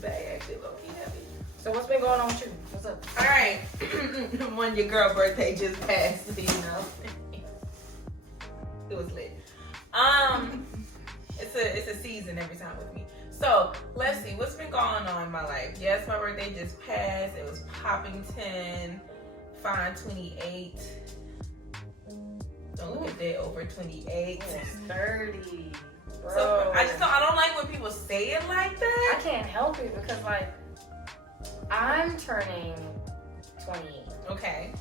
bag actually low-key heavy. So what's been going on with you? What's up? All right. When your girl birthday just passed, you know. It was lit. It's a season every time with me. So let's see what's been going on in my life. Yes, my birthday just passed. It was popping 10, fine 28. Don't look a day over 28. It's 30. Bro. So I don't like when people say it like that. I can't help it because like I'm turning 28. Okay.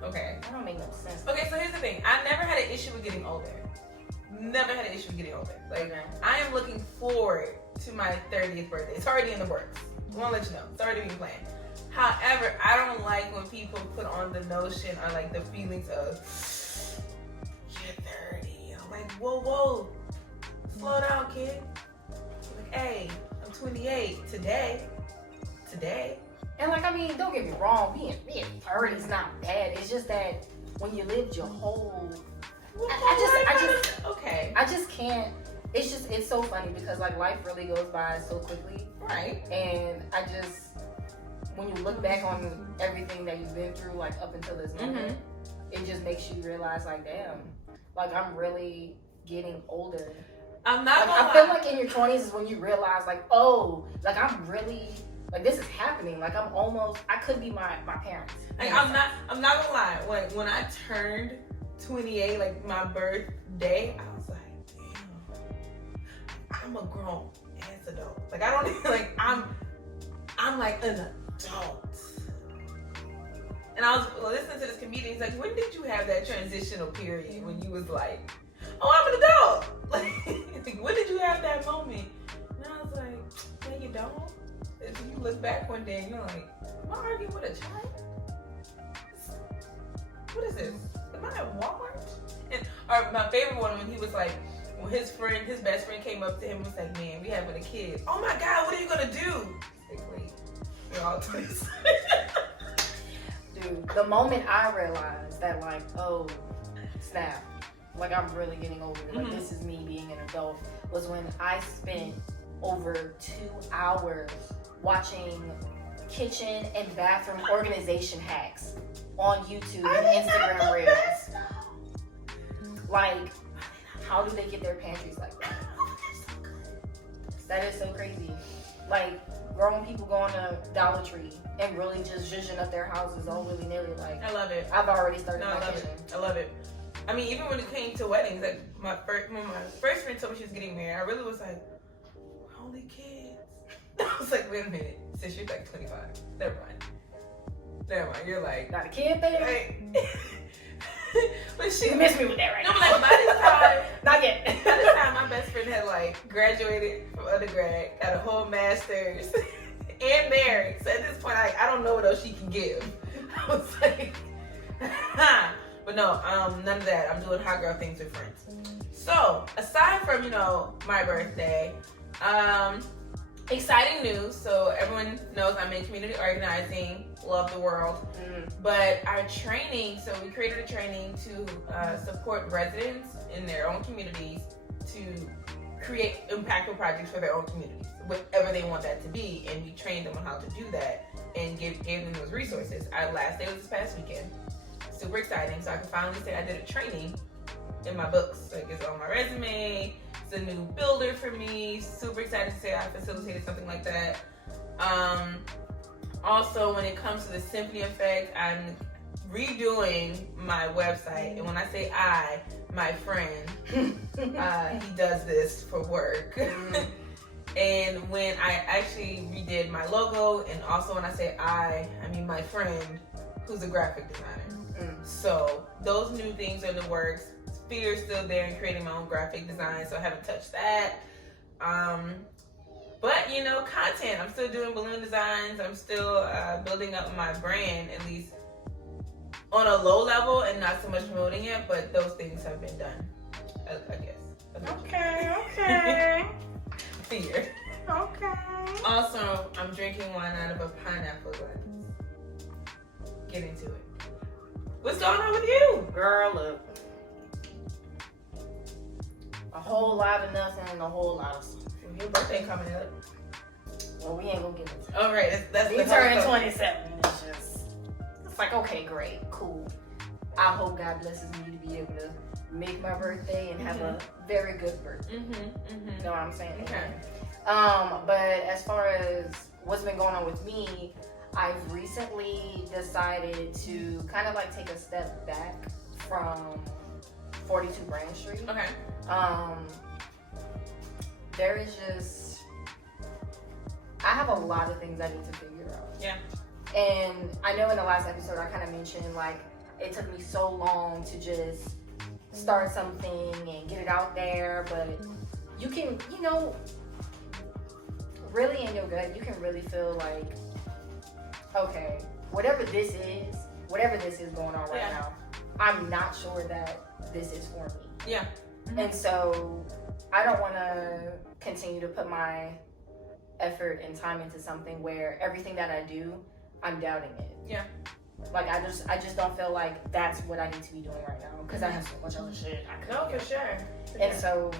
That don't make no sense. Okay, so here's the thing. I never had an issue with getting older. Never had an issue with getting older. Like, I am looking forward to my 30th birthday. It's already in the works. I want to let you know. It's already being planned. However, I don't like when people put on the notion or like the feelings of, you're 30. I'm like, whoa. Slow down, kid. Like, hey, I'm 28 today. And like, I mean, don't get me wrong, being 30 is not bad. It's just that when you lived your whole, I just can't. It's so funny because like life really goes by so quickly, right? And when you look back on everything that you've been through, like up until this moment, it just makes you realize, like, damn, like I'm really getting older. I'm not. Like, I feel like in your 20s is when you realize, like, oh, like I'm really. Like this is happening. Like I could be my parents. Like I'm not gonna lie. When I turned 28, like my birthday, I was like, damn, I'm a grown ass adult. Like I don't even like I'm like an adult. And I was listening to this comedian. He's like, when did you have that transitional period when you was like, oh, I'm an adult? Like when did you have that moment? And I was like, no, you don't. If you look back one day and you're like, am I arguing with a child? What is this? Am I at Walmart? Or my favorite one when he was like, when his best friend came up to him and was like, man, we having a kid. Oh my God, what are you gonna do? He's like, wait, we're all 20s. Dude, the moment I realized that like, oh, snap, like I'm really getting older, like this is me being an adult, was when I spent over 2 hours watching kitchen and bathroom organization hacks on YouTube and Instagram Reels. Like, how do they get their pantries like that? That is so crazy. Like, grown people going to Dollar Tree and really just zhuzhing up their houses all willy-nilly. Like, I love it. I've already started my kitchen. I love it. I mean, even when it came to weddings, like when my first friend told me she was getting married, I really was like, only kids. I was like, wait a minute. Since you're like 25. Never mind. You're like, not a kid there? Like, but she missed me with that right now. I'm like, by this time, not yet. By this time, my best friend had like graduated from undergrad, got a whole master's, and married. So at this point, I don't know what else she can give. I was like, but no, none of that. I'm doing hot girl things with friends. So aside from my birthday, exciting news. So everyone knows I'm in community organizing, love the world. But our training, so we created a training to support residents in their own communities to create impactful projects for their own communities, whatever they want that to be. And we trained them on how to do that and gave them those resources. Our last day was this past weekend. Super exciting. So I can finally say I did a training in my books. Like it's on my resume. It's a new builder for me. Super excited to say I facilitated something like that. Also, when it comes to the Symphony Effect, I'm redoing my website. And when I say my friend, he does this for work. And when I actually redid my logo, and also when I say I mean my friend, who's a graphic designer. So those new things are in the works. Fear is still there in creating my own graphic design, so I haven't touched that. But content. I'm still doing balloon designs. I'm still building up my brand, at least on a low level, and not so much promoting it. But those things have been done, I guess. Okay. Fear. Okay. Also, I'm drinking wine out of a pineapple glass. Get into it. What's going on with you? Girl, look. A whole lot of nothing and a whole lot of something. Your birthday coming up. Well, we ain't gonna get into it. All right, that's We the turning whole 27. It's like, okay, great, cool. I hope God blesses me to be able to make my birthday and have a very good birthday. You know what I'm saying? Okay. But as far as what's been going on with me, I've recently decided to kind of like take a step back from 42 Grand Street. Okay. There is just, I have a lot of things I need to figure out. Yeah. And I know in the last episode I kind of mentioned like it took me so long to just start something and get it out there, but you can, you know, really in your gut, you can really feel like, okay, whatever this is going on right now, I'm not sure that this is for me. Yeah. And so I don't want to continue to put my effort and time into something where everything that I do, I'm doubting it. Yeah. Like I just don't feel like that's what I need to be doing right now because I have so much other shit I could No, do. for sure. And so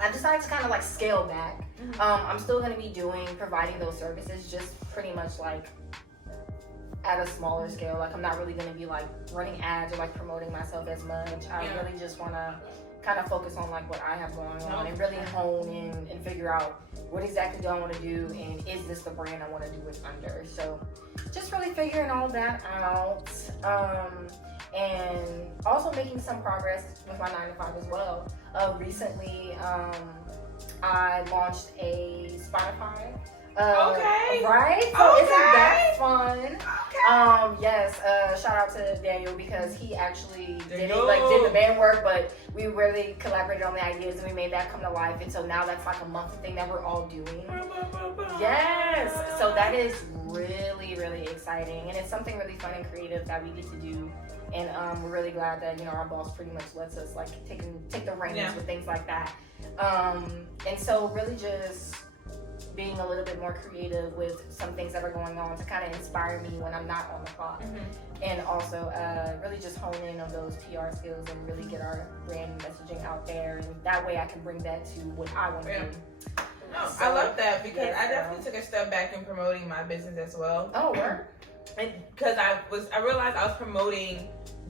I decided to kind of like scale back. I'm still going to be providing those services, just pretty much like at a smaller scale. Like I'm not really going to be like running ads or like promoting myself as much. I really just want to kind of focus on like what I have going on and really hone in and figure out what exactly do I want to do and is this the brand I want to do it under. So just really figuring all that out, and also making some progress with my 9 to 5 as well. Recently I launched a Spotify. Okay. Right? So Okay. isn't that fun? Okay. Yes, shout out to Daniel because he actually did the band work, but we really collaborated on the ideas and we made that come to life. And so now that's like a monthly thing that we're all doing. Yes. So that is really, really exciting. And it's something really fun and creative that we get to do. And we're really glad that, you know, our boss pretty much lets us like take the reins with things like that. And so really just being a little bit more creative with some things that are going on to kind of inspire me when I'm not on the clock. And also really just hone in on those PR skills and really get our brand messaging out there. And that way I can bring that to what I want to do. No, I love that because I definitely took a step back in promoting my business as well. Oh, word. Because I realized I was promoting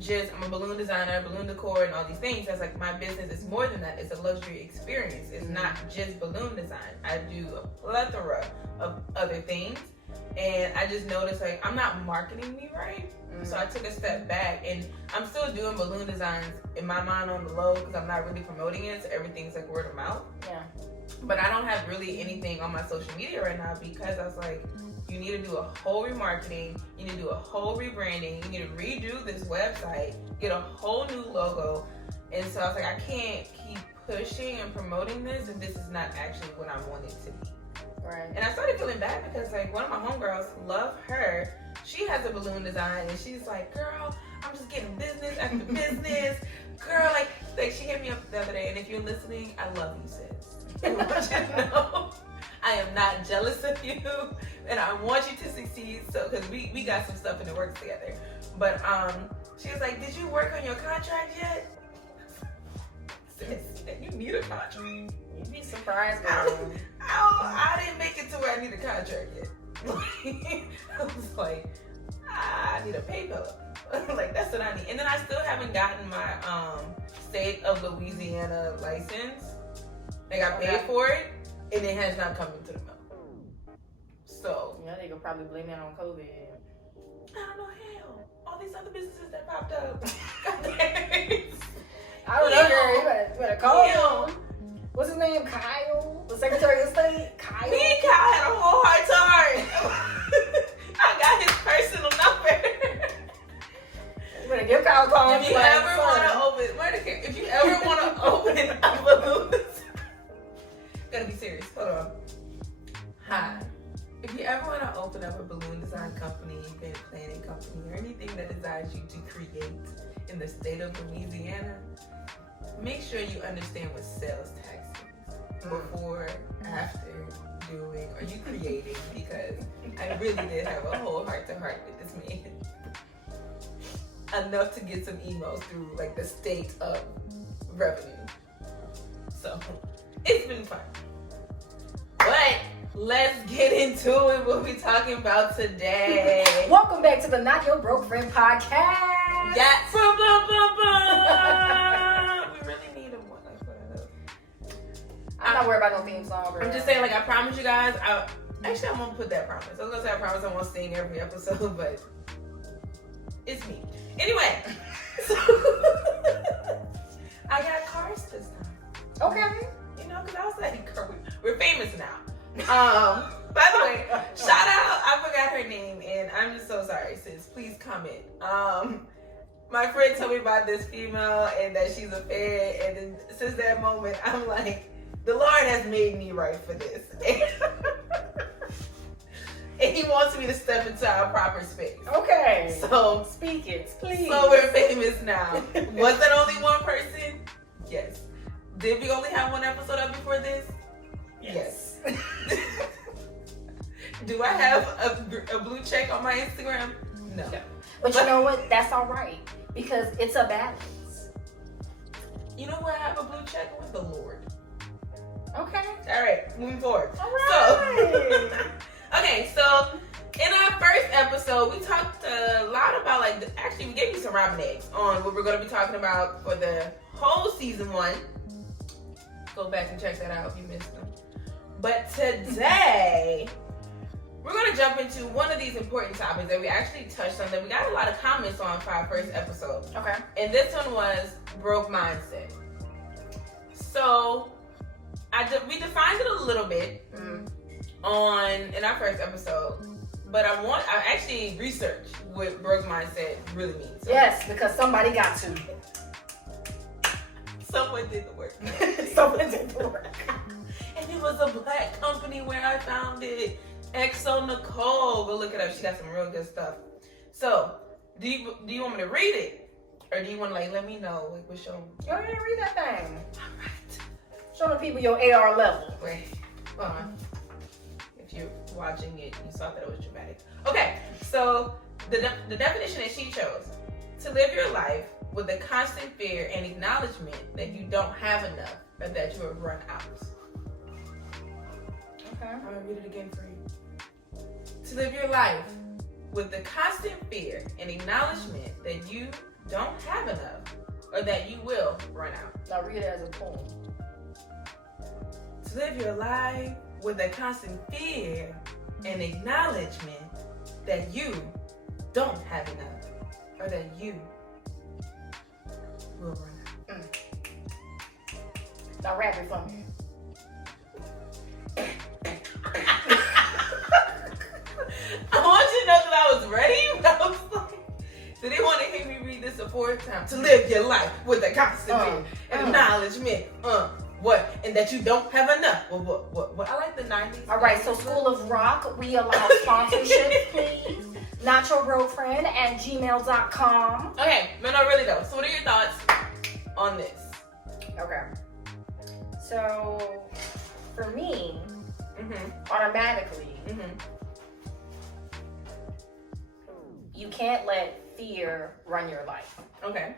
I'm a balloon designer, balloon decor, and all these things. That's like my business is more than that. It's a luxury experience. It's not just balloon design. I do a plethora of other things, and I just noticed like I'm not marketing me right. So I took a step back, and I'm still doing balloon designs in my mind on the low because I'm not really promoting it. So everything's like word of mouth. Yeah. But I don't have really anything on my social media right now because I was like, you need to do a whole remarketing, you need to do a whole rebranding, you need to redo this website, get a whole new logo. And so I was like, I can't keep pushing and promoting this if this is not actually what I want it to be. Right. And I started feeling bad because like one of my homegirls, love her, she has a balloon design and she's like, girl, I'm just getting business after business. Girl, like she hit me up the other day, and if you're listening, I love you, sis. I want you to know I am not jealous of you, and I want you to succeed. So, because we got some stuff in the works together. But she was like, "Did you work on your contract yet?" Sis, you need a contract. You'd be surprised, girl. I didn't make it to where I need a contract yet. I was like, I need a PayPal. Like that's what I need. And then I still haven't gotten my state of Louisiana license. Like I paid for it, and it has not come into the mail. So yeah, they could probably blame it on COVID. I don't know how. All these other businesses that popped up. I don't know, girl. You better call him. What's his name? Kyle, the Secretary of State. Kyle. Me and Kyle had a whole heart to heart. I got his personal number. You better give Kyle a call. If you ever want to open a balloon, gotta be serious. Hold on. Hi. If you ever want to open up a balloon design company, event planning company, or anything that desires you to create in the state of Louisiana, make sure you understand what sales tax is before, after, doing, or you creating, because I really did have a whole heart-to-heart with this man. Enough to get some emails through like the state of revenue. So it's been fun. But let's get into it. What we talking about today? Welcome back to the Not Your Broke Friend podcast. Yes. We really need a one. I'm not worried about no theme song, bro. I'm just saying, like, I promise you guys. Actually, I'm gonna put that promise. I was gonna say I promise I won't sing every episode, but it's me. Anyway, so I got cars this time. Okay. You know, because I was like, we're famous now. By the way, shout out, I forgot her name, and I'm just so sorry, sis. Please comment. My friend told me about this female and that she's a fan, and then since that moment, I'm like, the Lord has made me right for this. And he wants me to step into our proper space. Okay. So, speak it, please. So we're famous now. Was that only one person? Yes. Did we only have one episode up before this? Yes. Do I have a blue check on my Instagram? No. But you know what? That's all right. Because it's a balance. You know what I have a blue check with? The Lord. Okay. All right, moving forward. All right. Okay, so in our first episode, we talked a lot about, actually, we gave you some ramen eggs on what we're going to be talking about for the whole season 1. Go back and check that out if you missed them. But today, we're going to jump into one of these important topics that we actually touched on that we got a lot of comments on for our first episode. Okay. And this one was broke mindset. So, we defined it a little bit in our first episode, but I actually researched what broke mindset really means. So yes, because somebody got to. Someone did the work. Someone did the work. And it was a black company where I found it. XO Nicole. Go look it up. She got some real good stuff. So, do you want me to read it? Or do you want to let me know what's your... Go ahead and read that thing. All right. Show the people your AR level. Wait, hold on. If you're watching it, you saw that it was dramatic. Okay, so the definition that she chose: to live your life with a constant fear and acknowledgement that you don't have enough or that you have run out. Okay. I'm gonna read it again for you. To live your life with the constant fear and acknowledgement that you don't have enough or that you will run out. Now read it as a poem. To live your life with a constant fear and acknowledgement that you don't have enough or that you will run out. Now rap it for me. I want you to know that I was ready. I was like, so they want to hear me read this a fourth time. To live your life with a constant fear and acknowledgement. What? And that you don't have enough. What? I like the 90s. All right, so School of Rock, we allow sponsorship, please. Not Your Broke Friend at gmail.com. Okay, no, really though. So what are your thoughts on this? Okay. So, for me, automatically, you can't let fear run your life. Okay.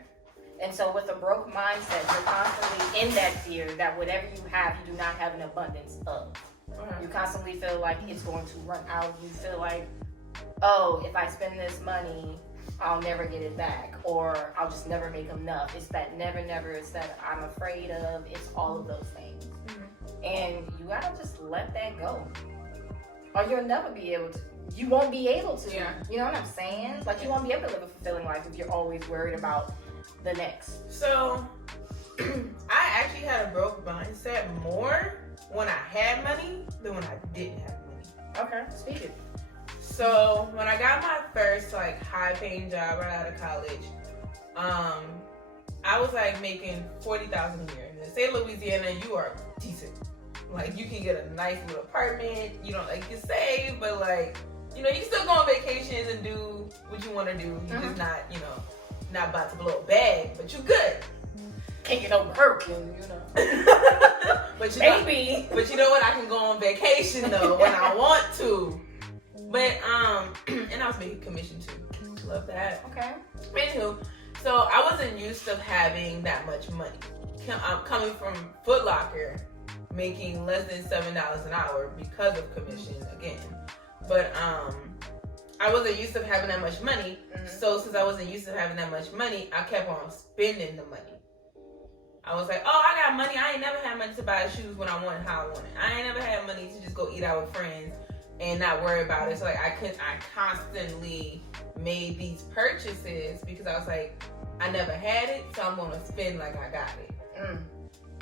And so with a broke mindset, you're constantly in that fear that whatever you have, you do not have an abundance of. You constantly feel like it's going to run out. You feel like, oh, if I spend this money, I'll never get it back. Or I'll just never make enough. It's that never. It's that I'm afraid of. It's all of those things. And you gotta just let that go. Or you'll never be able to. You won't be able to. Yeah. You know what I'm saying? Like, you won't be able to live a fulfilling life if you're always worried about the next. So, I actually had a broke mindset more when I had money than when I didn't have money. Okay, speak it. So, when I got my first, high-paying job right out of college, I was, making $40,000 a year. In the state of Louisiana, you are decent. You can get a nice little apartment. You don't, you save, but, you can still go on vacations and do what you want to do. You're just not, not about to blow a bag, but you good. Can't get over hurricane, But maybe. But you know what? I can go on vacation though when I want to. But and I was making commission too. Love that. Okay. Anywho, so I wasn't used to having that much money. Coming from Foot Locker, making less than $7 an hour because of commission again. But I wasn't used to having that much money. So since I wasn't used to having that much money, I kept on spending the money. I was like, oh, I got money. I ain't never had money to buy shoes when I wanted, how I wanted. I ain't never had money to just go eat out with friends and not worry about it. So like I constantly made these purchases because I was like, I never had it, so I'm gonna spend like I got it.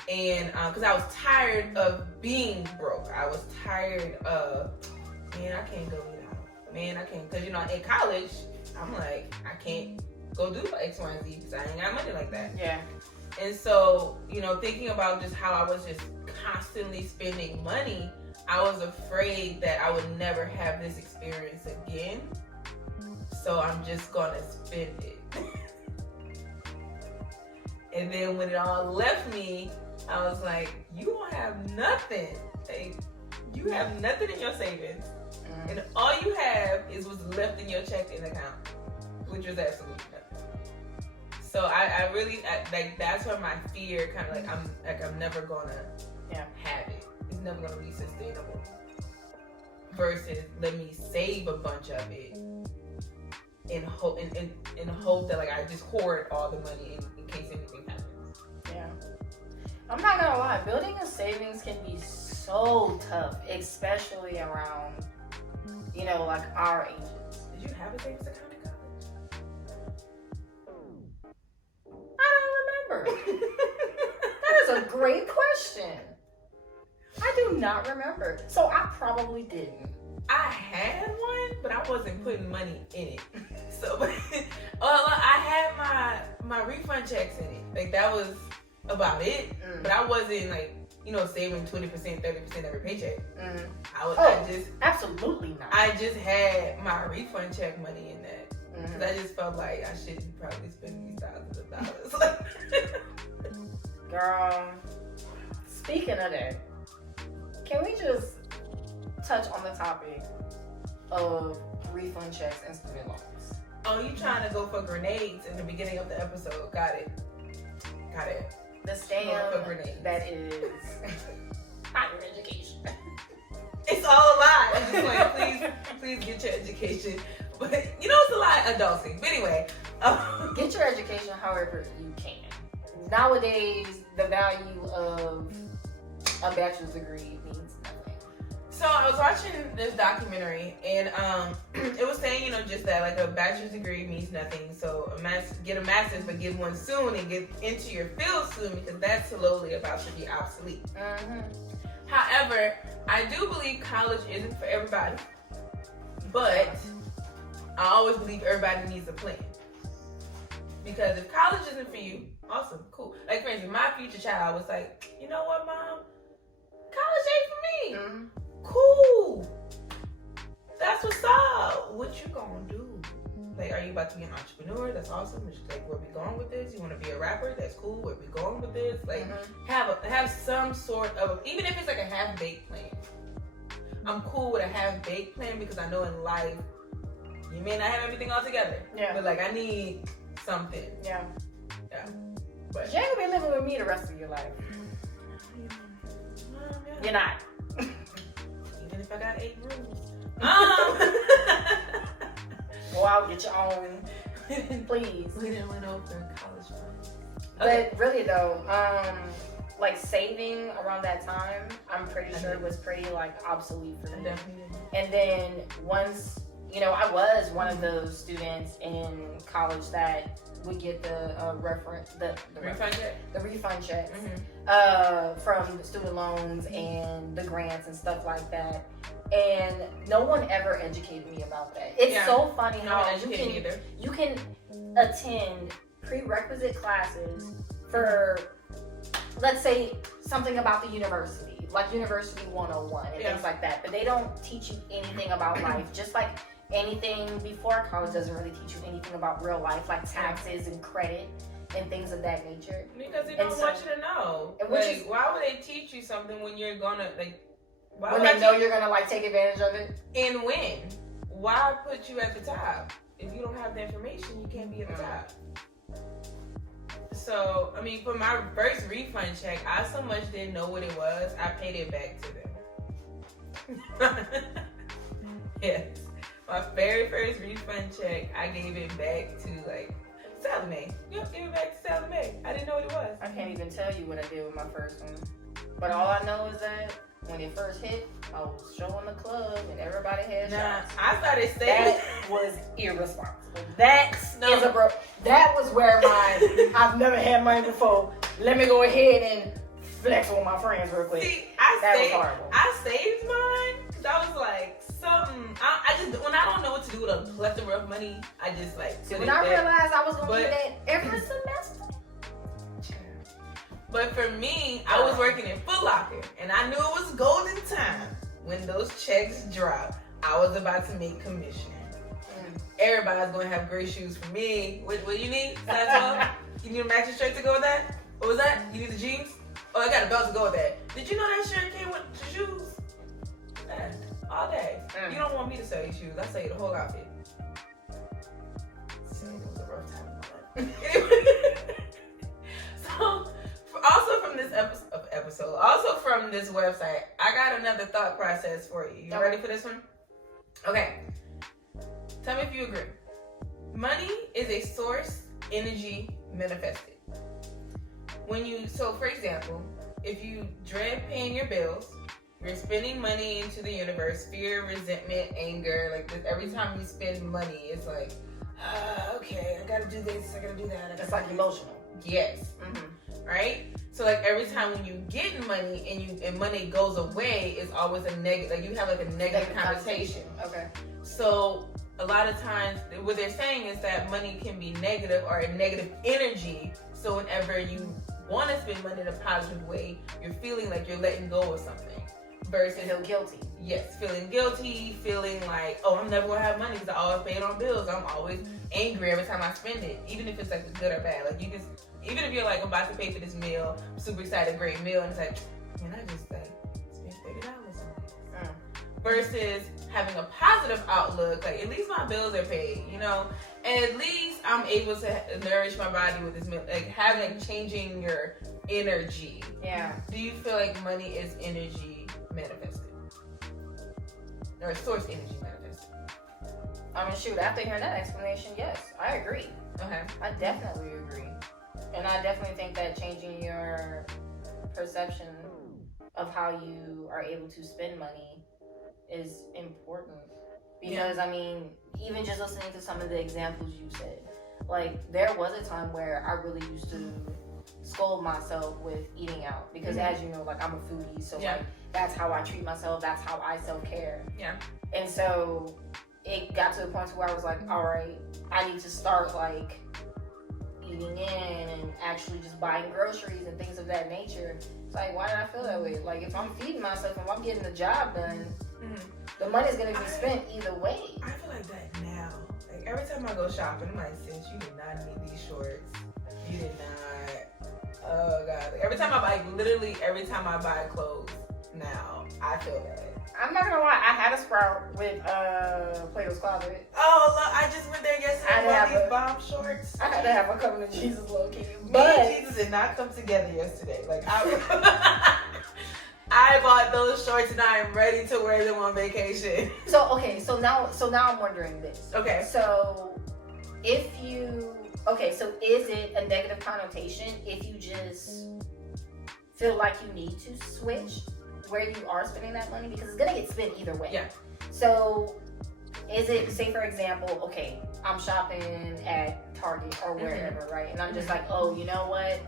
And because I was tired of being broke. I was tired of, man, I can't go eat out. Man, I can't, because in college, I'm like, I can't go do X, Y, and Z because I ain't got money like that. Yeah. And so, thinking about just how I was just constantly spending money, I was afraid that I would never have this experience again. So I'm just gonna spend it. And then when it all left me, I was like, you don't have nothing. Like, you have nothing in your savings. And all you have is what's left in your checking account, which was absolutely nothing. So I really that's where my fear kind of I'm never gonna have it. It's never gonna be sustainable. Versus let me save a bunch of it in hope that I just hoard all the money in case anything happens. Yeah. I'm not gonna lie, building a savings can be so tough, especially around our ages. Did you have a savings account in college? I don't remember. That is a great question. I do not remember. So I probably didn't. I had one, but I wasn't putting money in it. So, I had my refund checks in it. Like, that was about it. But I wasn't, saving 20%, 30% every paycheck. Absolutely not. I just had my refund check money in that. Because I just felt like I shouldn't probably spend these thousands of dollars. Girl, speaking of that, can we just touch on the topic of refund checks and student loans? Oh, you trying to go for grenades in the beginning of the episode. Got it. The scam that is higher education. It's all a lie. I'm just like, please get your education. But it's a lie, adulting. But anyway. Get your education however you can. Nowadays, the value of a bachelor's degree means nothing. So I was watching this documentary, and it was saying, just that a bachelor's degree means nothing. So get a master's, but get one soon and get into your field soon, because that's slowly about to be obsolete. However, I do believe college isn't for everybody, but I always believe everybody needs a plan. Because if college isn't for you, awesome, cool. Like, for instance, my future child was like, you know what, Mom? College ain't for me. Cool. That's what's up. What you gonna do? Like, are you about to be an entrepreneur? That's awesome. It's like, where we going with this? You want to be a rapper? That's cool. Where we going with this? Like, have some sort of, even if it's like a half-baked plan. I'm cool with a half-baked plan because I know in life you may not have everything all together. Yeah. But I need something. Yeah. But you ain't gonna be living with me the rest of your life. You're not. Even if I got 8 rooms. Go out, get your own. Please. We didn't went over college funds. Okay. But really though, saving around that time, I'm pretty sure it was pretty obsolete for me. And then once, I was one of those students in college that would get the refund checks from the student loans and the grants and stuff like that. And no one ever educated me about that. It's so funny how you can attend prerequisite classes for, let's say, something about the university, like University 101 and things like that. But they don't teach you anything about life. Just like anything before college doesn't really teach you anything about real life, like taxes and credit and things of that nature. Because they don't want you to know. Why would they teach you something when you're gonna when they know you're gonna take advantage of it? And when? Why put you at the top? If you don't have the information, you can't be at the top. So, I mean, for my first refund check, I so much didn't know what it was, I paid it back to them. Yes. My very first refund check, I gave it back to, like, Sallie Mae. Yep, gave it back to Sallie Mae. I didn't know what it was. I can't even tell you what I did with my first one. But all I know is that when it first hit, I was showing the club and everybody had shots. I started saving. That was irresponsible. That was where I've never had money before. Let me go ahead and flex on my friends real quick. See, was horrible. I saved mine because I was like, I just, when I don't know what to do with a plethora of money, I just like. See, when I realized I was going to do that every semester. But for me, I was working in Foot Locker, and I knew it was golden time when those checks dropped. I was about to make commission. Everybody's going to have great shoes for me. What do you need? Size 12? You need a matching shirt to go with that? What was that? You need the jeans? Oh, I got a belt to go with that. Did you know that shirt came with the shoes? All day. You don't want me to sell you shoes. I sell you the whole outfit. It was a rough time in my life. So, also from this episode, also from this website, I got another thought process for you. You ready for this one? Okay. Tell me if you agree. Money is a source, energy manifested. So for example, if you dread paying your bills, you're spending money into the universe, fear, resentment, anger, like this, every time you spend money, it's like, okay, I gotta do this, I gotta do that. It's like emotional. Yes. Mm-hmm. Right? So like every time when you get money and money goes away, it's always a negative, like you have like a negative connotation. Okay. So a lot of times what they're saying is that money can be negative or a negative energy. So whenever you want to spend money in a positive way, you're feeling like you're letting go of something. Versus feel guilty. Yes, feeling guilty, feeling like, oh, I'm never gonna have money because I always pay it on bills. I'm always angry every time I spend it, even if it's like good or bad. Like even if you're like, I'm about to pay for this meal, I'm super excited, great meal, and it's like, man, I just like spent $30 on it. Versus having a positive outlook, like at least my bills are paid, you know, and at least I'm able to nourish my body with this meal, like changing your energy. Yeah. Do you feel like money is energy manifested? Or source energy manifested? I mean, shoot, after hearing that explanation, yes, I agree. Okay. I definitely agree. And I definitely think that changing your perception of how you are able to spend money is important. Because, I mean, even just listening to some of the examples you said, like, there was a time where I really used to scold myself with eating out. Because, as you know, like, I'm a foodie, so, like, that's how I treat myself. That's how I self-care. Yeah. And so it got to the point where I was like, all right, I need to start, like, eating in and actually just buying groceries and things of that nature. It's like, why did I feel that way? Like, if I'm feeding myself, if I'm getting the job done, the money's going to be spent either way. I feel like that now. Like, every time I go shopping, I'm like, sis, you did not need these shorts. You did not. Oh, God. Like, every time I buy clothes now, I feel bad. I'm not gonna lie, I had a Sprout with Plato's Closet. Oh, look, I just went there yesterday and bought these bomb shorts. I had to have a Coming to Jesus low key. But me and Jesus did not come together yesterday. Like, I bought those shorts and I am ready to wear them on vacation. So now I'm wondering this. Okay. So is it a negative connotation if you just feel like you need to switch where you are spending that money? Because it's gonna get spent either way. Yeah. So is it, say for example, okay, I'm shopping at Target or wherever, right? And I'm just like, oh, you know what?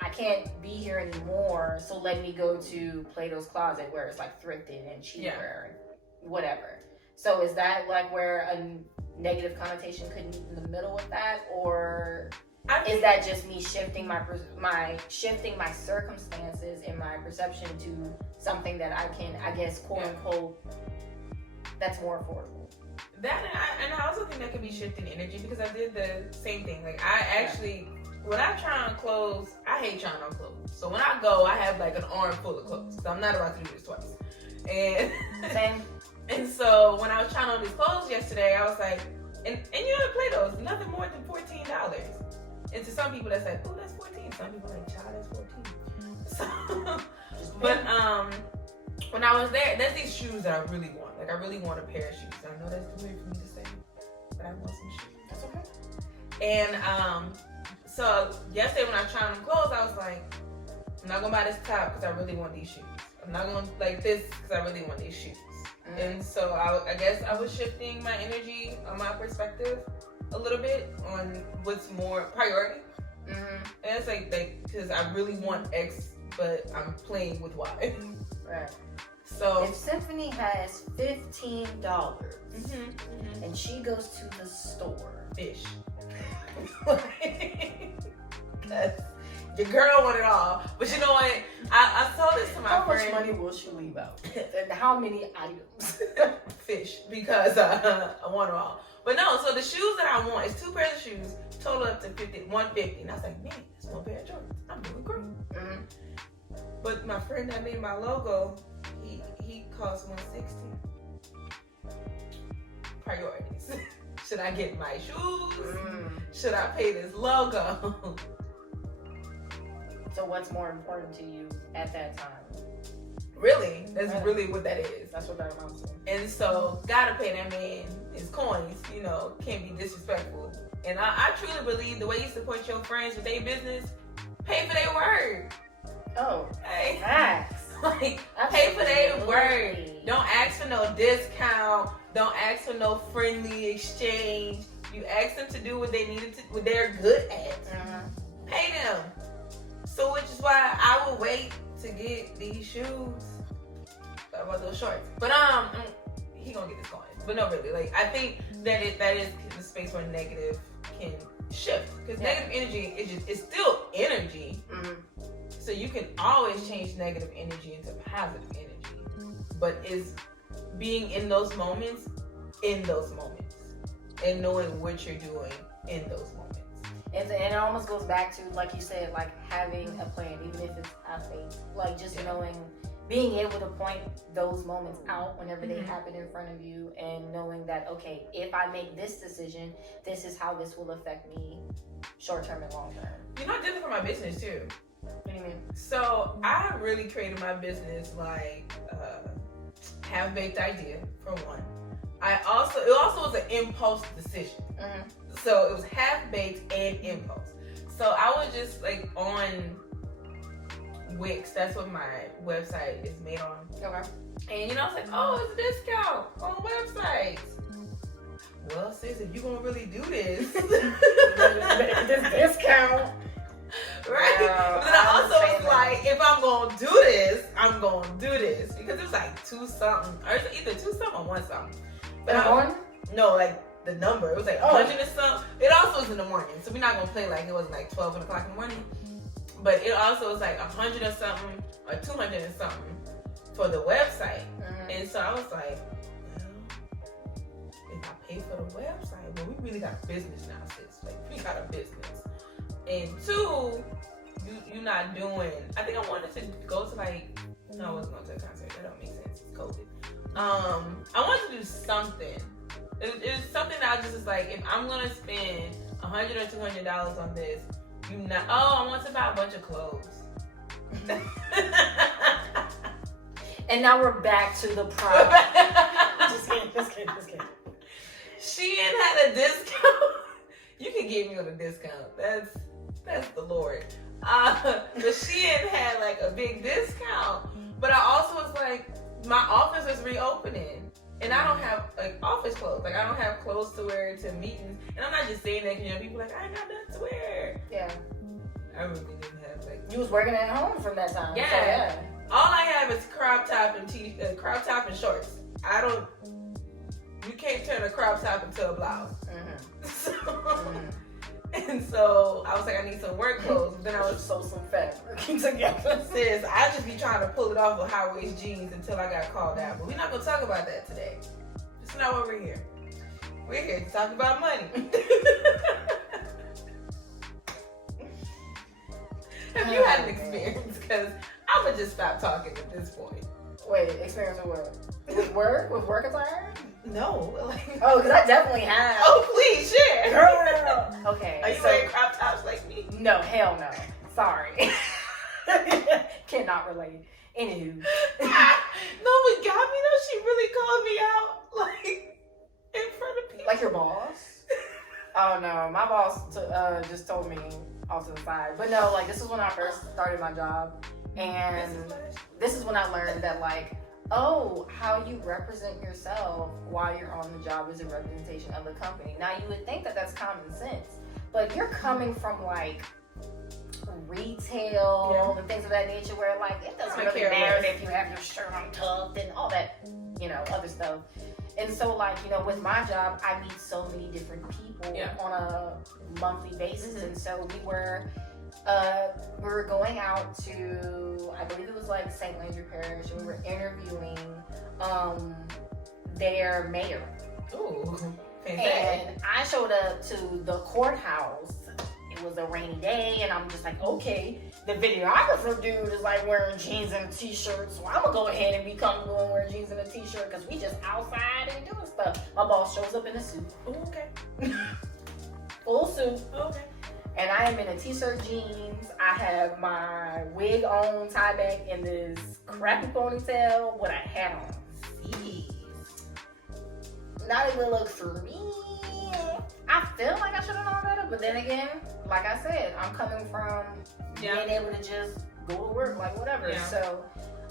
I can't be here anymore, so let me go to Plato's Closet where it's like thrifted and cheaper and whatever. So is that like where a negative connotation could meet in the middle with that, or is that just me shifting my circumstances and my perception to something that I can, I guess, quote unquote, that's more affordable? That and I also think that could be shifting energy, because I did the same thing. Like, I actually, when I try on clothes, I hate trying on clothes. So when I go, I have like an arm full of clothes. So I'm not about to do this twice. And same. And so when I was trying on these clothes yesterday, I was like, and you know, Plato's nothing more than $14. And to some people that's like, oh, that's 14. Some people are like, child, that's 14. So, but when I was there, there's these shoes that I really want. Like I really want a pair of shoes. I know that's weird for me to say, but I want some shoes. That's okay. And so yesterday when I tried on clothes, I was like, I'm not gonna buy this top because I really want these shoes. I'm not gonna like this because I really want these shoes. And so I guess I was shifting my energy on my perspective a little bit on what's more priority. And it's like because I really want X, but I'm playing with Y. Right. So if Symphony has $15 and she goes to the store, fish. Your girl want it all. But you know what? I told this to my friend. How much money will she leave out? And how many items? Fish, because I want it all. But no, so the shoes that I want is 2 pairs of shoes, total up to $150. And I was like, man, that's 1 pair of Jordans. I'm doing great. But my friend that made my logo, he cost $160. Priorities. Should I get my shoes? Should I pay this logo? So what's more important to you at that time? Really, that's really what that is. That's what that amounts to. And so, gotta pay that man his coins. You know, can't be disrespectful. And I truly believe the way you support your friends with their business, pay for their word. Oh, hey, facts. Like, pay for their word. Don't ask for no discount. Don't ask for no friendly exchange. You ask them to do what they needed to, what they're good at. Pay them. So, which is why I will wait to get these shoes. What about those shorts? But he gonna get this going. But no, really, like I think that is the space where negative can shift, because negative energy is still energy. So you can always change negative energy into positive energy. But is being in those moments, and knowing what you're doing in those moments. And it almost goes back to, like you said, like having a plan, even if it's half-baked. Like just knowing, being able to point those moments out whenever they happen in front of you, and knowing that, okay, if I make this decision, this is how this will affect me short-term and long-term. You know, I did it for my business too. What do you mean? So I really created my business like half-baked idea, for one. It also was an impulse decision. So it was half-baked and impulse. So I was just like on Wix. That's what my website is made on. Okay. And you know, I was like, oh, it's a discount on websites. Well, sis, if you're gonna really do this, this discount. Right? But then I also was like, if I'm gonna do this, I'm gonna do this. Because it was like 2 something, or it's either 2 something or 1 something. But no, like the number. It was like 100 and something. It also was in the morning. So we're not gonna play like it wasn't like 12 o'clock in the morning. But it also was like 100 or something, or 200 and something for the website. And so I was like, well, if I pay for the website, well, we really got a business now, sis. Like, we got a business. And 2, you're not doing, I think I wanted to go to like, no, I wasn't going to a concert. That don't make sense. It's COVID. I wanted to do something. It was something that I just was like, if I'm going to spend $100 or $200 on this, I want to buy a bunch of clothes. And now we're back to the product. Just kidding. Shein had a discount. You can get me on a discount. That's the Lord. But Shein had like a big discount. But I also was like, my office is reopening. And I don't have like office clothes. Like I don't have clothes to wear to meetings. And I'm not just saying that because people are like, I ain't got nothing to wear. Yeah. I really didn't have like. You was working at home from that time. Yeah. So, yeah. All I have is crop top and shorts. You can't turn a crop top into a blouse. And so I was like, I need some work clothes. Then I was sew some fabric together. Sis, I just be trying to pull it off with high waist jeans until I got called out. But we're not gonna talk about that today. That's not why we're here. We're here to talk about money. Have you had an experience? Because I'm gonna just stop talking at this point. Wait, experience with what? With work attire? No. Oh, because I definitely have. Oh, please share. Girl. Okay. Are you wearing crop tops like me? No, hell no. Sorry. Cannot relate. Anywho. No, what got me though, she really called me out, like, in front of people. Like your boss? Oh no, my boss just told me off to the side. But no, like, this is when I first started my job. And this is when I learned that, like, oh, how you represent yourself while you're on the job is a representation of the company. Now, you would think that that's common sense, but you're coming from, like, retail and things of that nature where, like, it doesn't really matter if you have your shirt untucked and all that, you know, other stuff. And so, like, you know, with my job, I meet so many different people on a monthly basis. And so we were going out to, I believe it was like St. Landry Parish, and we were interviewing their mayor. Ooh, and I showed up to the courthouse. It was a rainy day, and I'm just like, okay, the videographer dude is like wearing jeans and a t-shirt, so I'm gonna go ahead and be comfortable and wear jeans and a t-shirt because we just outside and doing stuff. My boss shows up in a suit. Ooh, okay. Full suit. Okay. And I am in a t-shirt, jeans. I have my wig on, tie back in this crappy ponytail with a hat on. Jeez. Not a good look for me. I feel like I should have known better, but then again, like I said, I'm coming from being able to just go to work, like whatever. Yeah. So,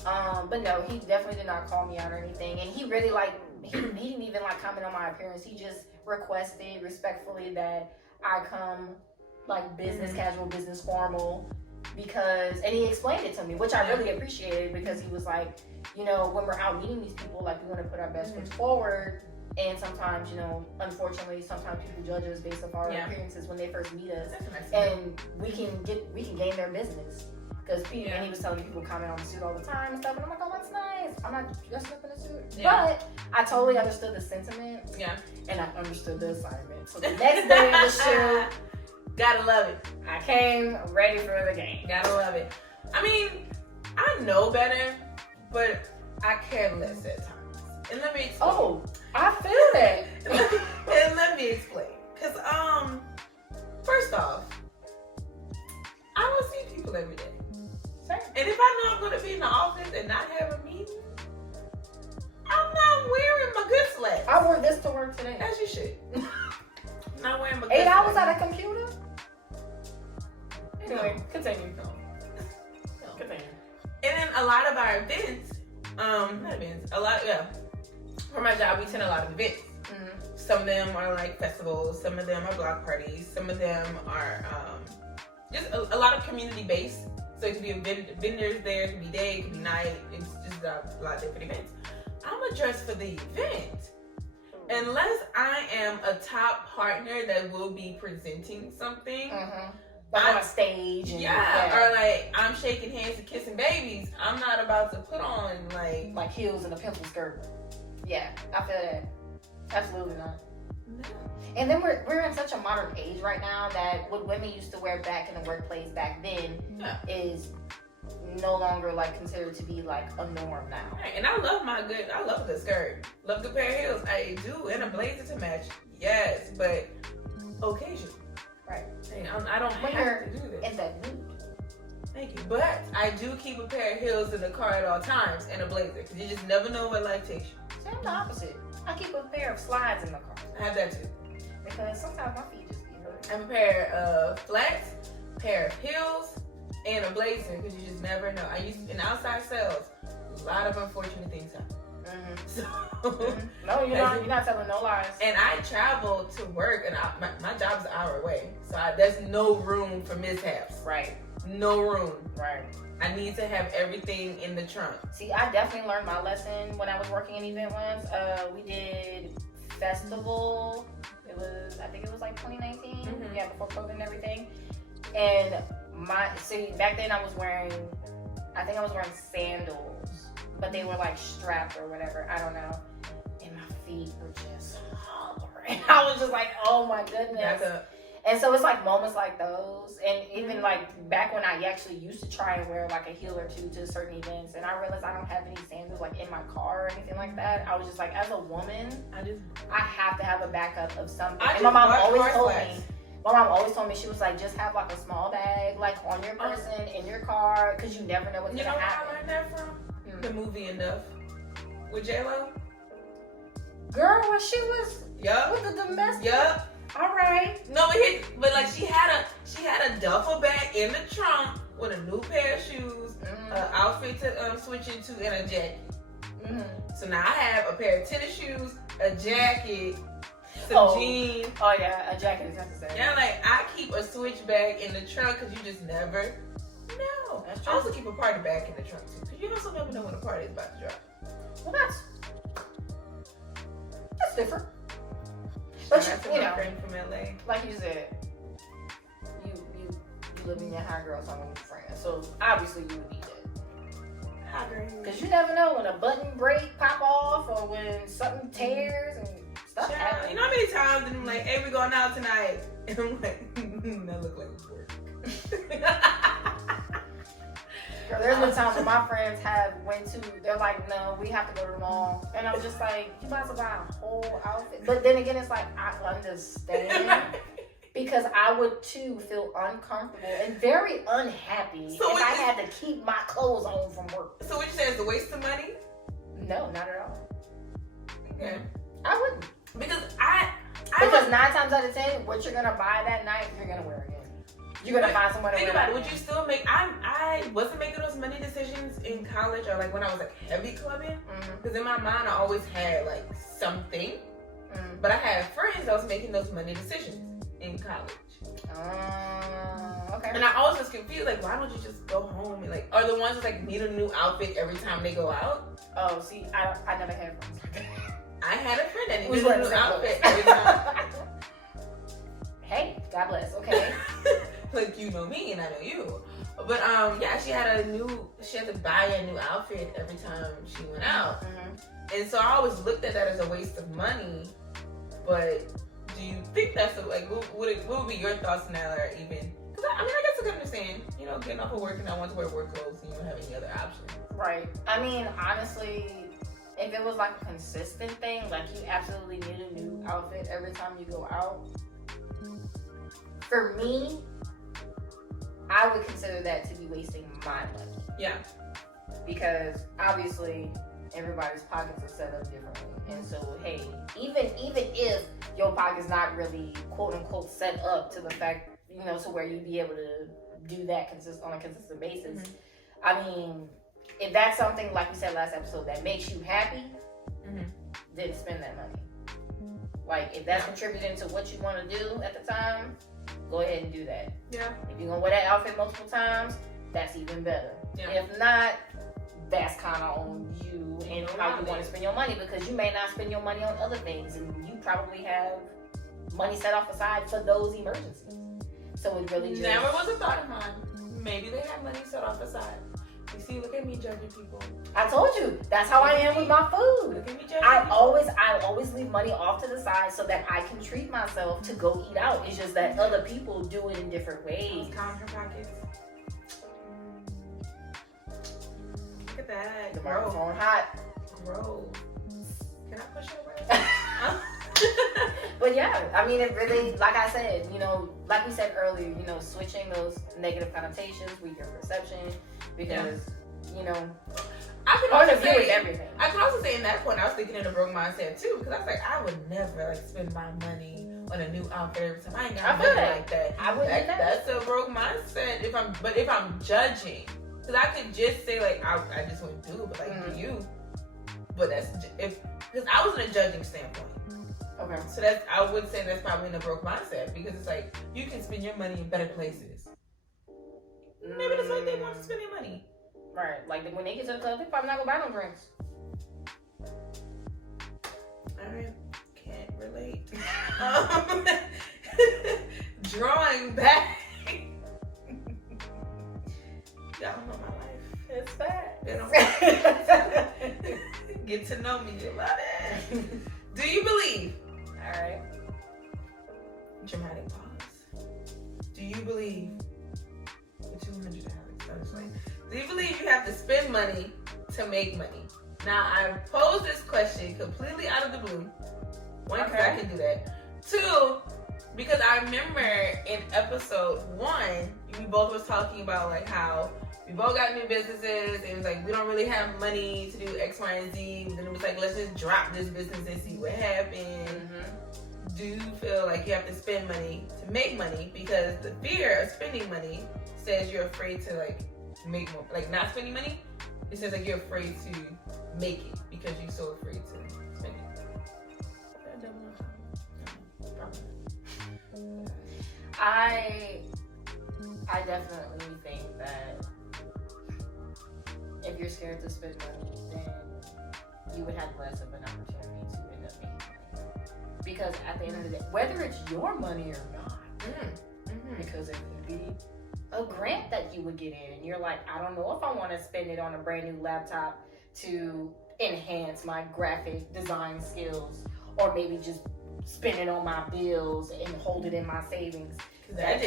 but no, he definitely did not call me out or anything. And he really he didn't even like comment on my appearance. He just requested respectfully that I come like business casual, business formal, and he explained it to me, which I really appreciated, because he was like, you know, when we're out meeting these people, like, we want to put our best foot forward. And sometimes, you know, unfortunately, sometimes people judge us based off our appearances when they first meet us, and we can gain their business. Because and he was telling people comment on the suit all the time and stuff, and I'm like, oh, that's nice. I'm not dressed up in a suit, but I totally understood the sentiment. Yeah, and I understood the assignment. So the next day of the shoot, gotta love it. I came ready for the game. Gotta love it. I mean, I know better, but I care less at times. And let me explain. Oh, I feel that. And let me explain. Because, first off, I don't see people every day. Same. And if I know I'm going to be in the office and not have a meeting, I'm not wearing my good slacks. I wore this to work today. As you should. I'm not wearing my good 8 hours slacks. at a computer? Anyway, continue. No. Continue. And then a lot of our events, for my job, we attend a lot of events. Mm-hmm. Some of them are like festivals, some of them are block parties, some of them are just a lot of community based. So it could be vendors there, it could be day, it could be night. It's just a lot of different events. I'm gonna dress for the event. Unless I am a top partner that will be presenting something. Mm-hmm. Like on stage. And or like I'm shaking hands and kissing babies. I'm not about to put on like heels and a pencil skirt. Yeah, I feel that. Absolutely not. No. And then we're in such a modern age right now that what women used to wear back in the workplace back then is no longer like considered to be like a norm now. Right. And I love a good skirt. Love a good pair of heels. I do, and a blazer to match. Yes, but occasion. Right. I don't have to do this. In that mood. Thank you. But I do keep a pair of heels in the car at all times and a blazer, because you just never know what life takes you. See, I'm the opposite. I keep a pair of slides in the car. I have that too. Because sometimes my feet just get hurt. I have a pair of flats, pair of heels, and a blazer, because you just never know. In outside sales, a lot of unfortunate things happen. Mm-hmm. So, no, you're not telling no lies. And I travel to work, and my job's an hour away, so there's no room for mishaps. Right. No room. Right. I need to have everything in the trunk. See, I definitely learned my lesson when I was working in event once. We did festival. I think it was like 2019. Mm-hmm. Yeah, before COVID and everything. And back then I was wearing sandals, but they were like strapped or whatever. I don't know. And my feet were just hollering. I was just like, oh my goodness. And so it's like moments like those, and even like back when I actually used to try and wear like a heel or two to certain events, and I realized I don't have any sandals like in my car or anything like that. I was just like, as a woman, I have to have a backup of something. And my mom always told me. My mom always told me, she was like, just have like a small bag, like on your person, in your car, because you never know what's going to happen. You know where I learned that from? The movie Enough with J-Lo. Girl, when she was with the domestic. Yup. All right. No, but like she had a duffel bag in the trunk with a new pair of shoes, an outfit to switch into, and a jacket. So now I have a pair of tennis shoes, a jacket, some jeans. Oh yeah, a jacket is necessary. Yeah, like I keep a switch bag in the trunk because you just never know. I also keep a party bag in the trunk too, because you also never know when a party is about to drop. Well, that's different. But you know, friend from LA. Like you said, you live in your high girl summer with friends, so obviously you would need that. Because you never know when a button break pop off or when something tears and stuff happens. You know how many times I'm like, hey, we're going out tonight, and I'm like, that look like it's work. Girl, there's been times when my friends they're like, no, we have to go to the mall. And I'm just like, you might as well buy a whole outfit. But then again, it's like, I understand. Because I would too feel uncomfortable and very unhappy if I had to keep my clothes on from work. So what you say is a waste of money? No, not at all. Okay. I wouldn't. Because because 9 times out of 10, what you're gonna buy that night, you're gonna wear again. You're gonna find someone to wear. Think about it. Would you still make? I wasn't making those money decisions in college or like when I was like heavy clubbing. Because in my mind, I always had like something. But I had friends that was making those money decisions in college. Okay. And I always was confused. Like, why don't you just go home and like? Are the ones that like need a new outfit every time they go out? Oh, see, I never had friends like that. I had a friend that needed a new outfit every time. Hey, God bless. Okay. Like, you know me and I know you. But yeah, she had to buy a new outfit every time she went out. And so I always looked at that as a waste of money. But do you think that's what would be your thoughts on that, or even? Because I guess I can understand, getting off of work and I want to wear work clothes and you don't have any other options. Right. I mean, honestly, if it was like a consistent thing, like you absolutely need a new outfit every time you go out. For me, I would consider that to be wasting my money. Yeah. Because obviously everybody's pockets are set up differently. And so, hey, even if your pocket's not really quote unquote set up to the fact, to where you'd be able to do that on a consistent basis. I mean, if that's something, like we said last episode, that makes you happy, then spend that money. Like, if that's contributing to what you want to do at the time, go ahead and do that. Yeah. If you're going to wear that outfit multiple times, that's even better. Yeah. If not, that's kind of on you and how you want to spend your money, because you may not spend your money on other things, and you probably have money set off aside for those emergencies. So it really just... Never was a thought of mine. Maybe they have money set off aside. You see, look at me judging people. I told you, that's how I am with my food. Look at me judging I always leave money off to the side so that I can treat myself to go eat out. It's just that other people do it in different ways. Count her pockets. Look at that. The microphone hot. Gross. Can I push it away? But yeah, I mean, it really, like I said, like we said earlier, switching those negative connotations, weaker perception, because, I can also say everything. I can also say in that point, I was thinking in a broke mindset too, because I was like, I would never spend my money on a new outfit every time. I ain't got money like that. I wouldn't. That's a broke mindset. If I'm judging, because I could just say like I just wouldn't do it, but like do you? But because I was in a judging standpoint. Okay. So I would say that's probably in a broke mindset, because it's like you can spend your money in better places. Maybe that's why they want to spend their money. Right. Like when they get to the club, they probably not gonna buy no drinks. I can't relate. Drawing back. Y'all don't know my life. It's bad. They don't get to know me. You love it. Do you believe? All right. Dramatic pause. you believe for $200? Do you believe you have to spend money to make money? Now, I posed this question completely out of the blue. One, because I can do that. Two, because I remember in episode 1, we both was talking about like how we both got new businesses. It was like we don't really have money to do X, Y, and Z. Then it was like, let's just drop this business and see what happens. Mm-hmm. Do you feel like you have to spend money to make money? Because the fear of spending money says you're afraid to like make more, like not spending money. It says like you're afraid to make it because you're so afraid to spend it. I definitely think that if you're scared to spend money, then you would have less of an opportunity to end up making money. Because at the end of the day, whether it's your money or not, because it could be a grant that you would get in, and you're like, I don't know if I want to spend it on a brand new laptop to enhance my graphic design skills, or maybe just spend it on my bills and hold it in my savings. That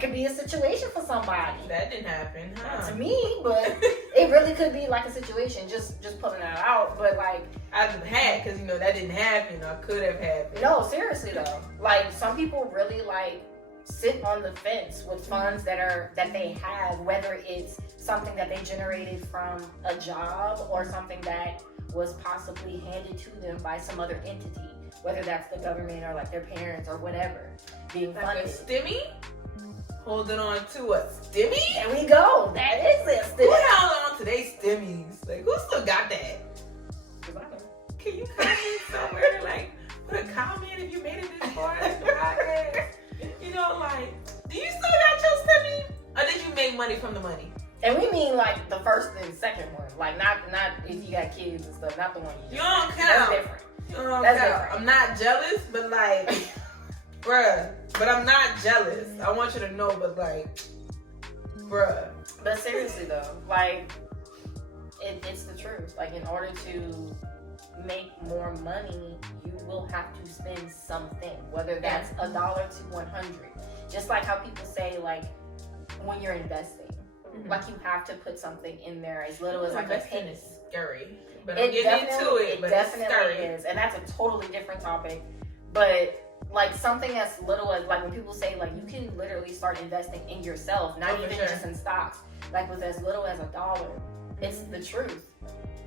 could be a situation for somebody. That didn't happen, huh? Not to me, but it really could be like a situation. Just pulling that out, but like I've had, because that didn't happen or could have happened. No, seriously though, like some people really like sit on the fence with funds that they have, whether it's something that they generated from a job or something that was possibly handed to them by some other entity, whether that's the government or like their parents or whatever, being like funded. A stimmy? Holding on to a stimmy? There we go. That is it. Who held on to their stimmies? Like, who still got that? Can you comment somewhere? Like, put a comment if you made it this far in the podcast. Like, do you still got your stimmy? Or did you make money from the money? And we mean like the first and second one. Like, not if you got kids and stuff, not the one you don't count. That's different. You don't count. I'm not jealous, but like, bruh. But I'm not jealous. I want you to know, but like, bruh. But seriously though, like, it's the truth. Like, in order to make more money, you will have to spend something, whether that's $1 to 100. Just like how people say, like, when you're investing, like you have to put something in there as little as like a penny. Is scary, but I'm getting into it. But definitely it's scary. is, and that's a totally different topic. But like something as little as like when people say like you can literally start investing in yourself, not even just in stocks, like with as little as $1. It's the truth.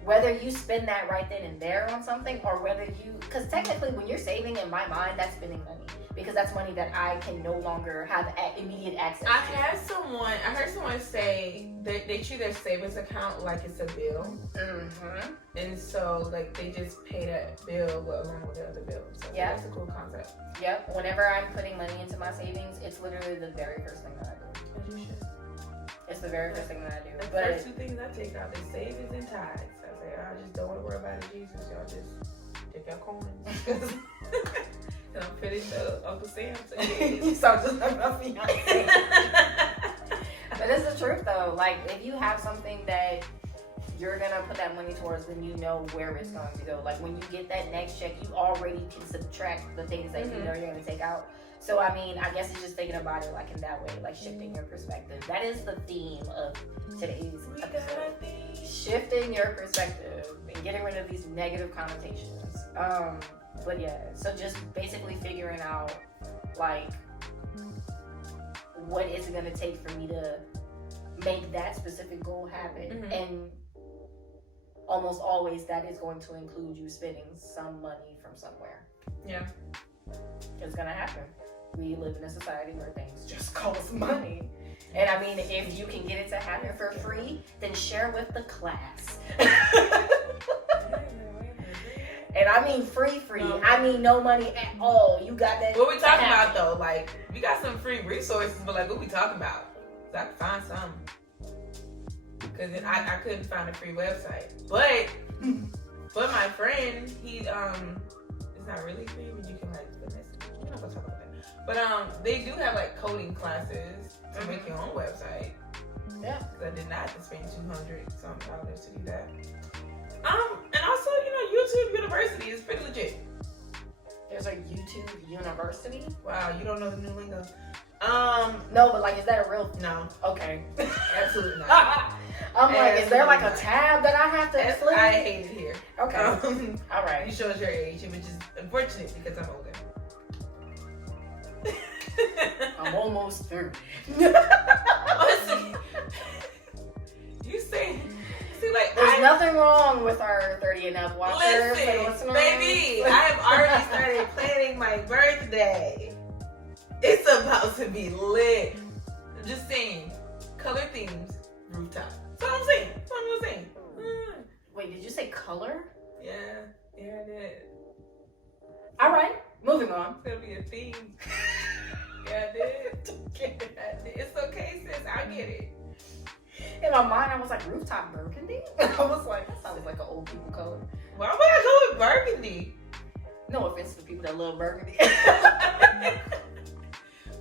Whether you spend that right then and there on something, or whether because technically when you're saving, in my mind, that's spending money, because that's money that I can no longer have immediate access to. I heard someone say that they treat their savings account like it's a bill. Mm-hmm. And so like they just pay that bill along with the other bills. So that's a cool concept. Yep. Whenever I'm putting money into my savings, it's literally the very first thing that I do. As you should. It's the very first thing that I do. The first 2 things I take out is savings and tithes. I just don't want to worry about it, Jesus. Y'all just take your coins. And I'm pretty sure Uncle Sam said you sound just like my fiance. But it's the truth though. Like, if you have something that you're gonna put that money towards, then you know where it's going to go. Like, when you get that next check, you already can subtract the things that you know you're gonna take out. So I mean, I guess it's just thinking about it like in that way, like shifting your perspective. That is the theme of today's episode. Shifting your perspective and getting rid of these negative connotations. But yeah, so just basically figuring out like what is it gonna take for me to make that specific goal happen, and almost always that is going to include you spending some money from somewhere. Yeah, it's gonna happen. We live in a society where things just cost money. And I mean, if you can get it to happen for free, then share with the class. And I mean free. I mean no money at all. You got that. What we talking about though? Like, we got some free resources, but like, what we talking about? So I can find some. Because then I couldn't find a free website. But my friend, it's not really free, but you can like finesse it. We're not gonna talk about that. But they do have like coding classes to make your own website. Yeah. Because I did not have to spend $200-something to do that. And also, YouTube University is pretty legit. There's a YouTube University? Wow, you don't know the new lingo. No, but like, is that a real? No. Okay. Absolutely not. I'm like, is there like a tab that I have to flip? I hate it here. Okay. All right. You show us your age, which is unfortunate because I'm older. I'm almost 30. You see, like there's nothing wrong with our 30 and up watchers. Listen, baby, I have already started planning my birthday. It's about to be lit. I'm just saying, color themes, rooftop. That's what I'm saying. That's what I'm saying. Wait, did you say color? Yeah, I did. All right, moving on. It's gonna be a theme. Yeah, I did. It's okay, sis. I get it. In my mind, I was like, rooftop burgundy? I was like, that sounds like an old people color. Why would I go with burgundy? No offense to people that love burgundy.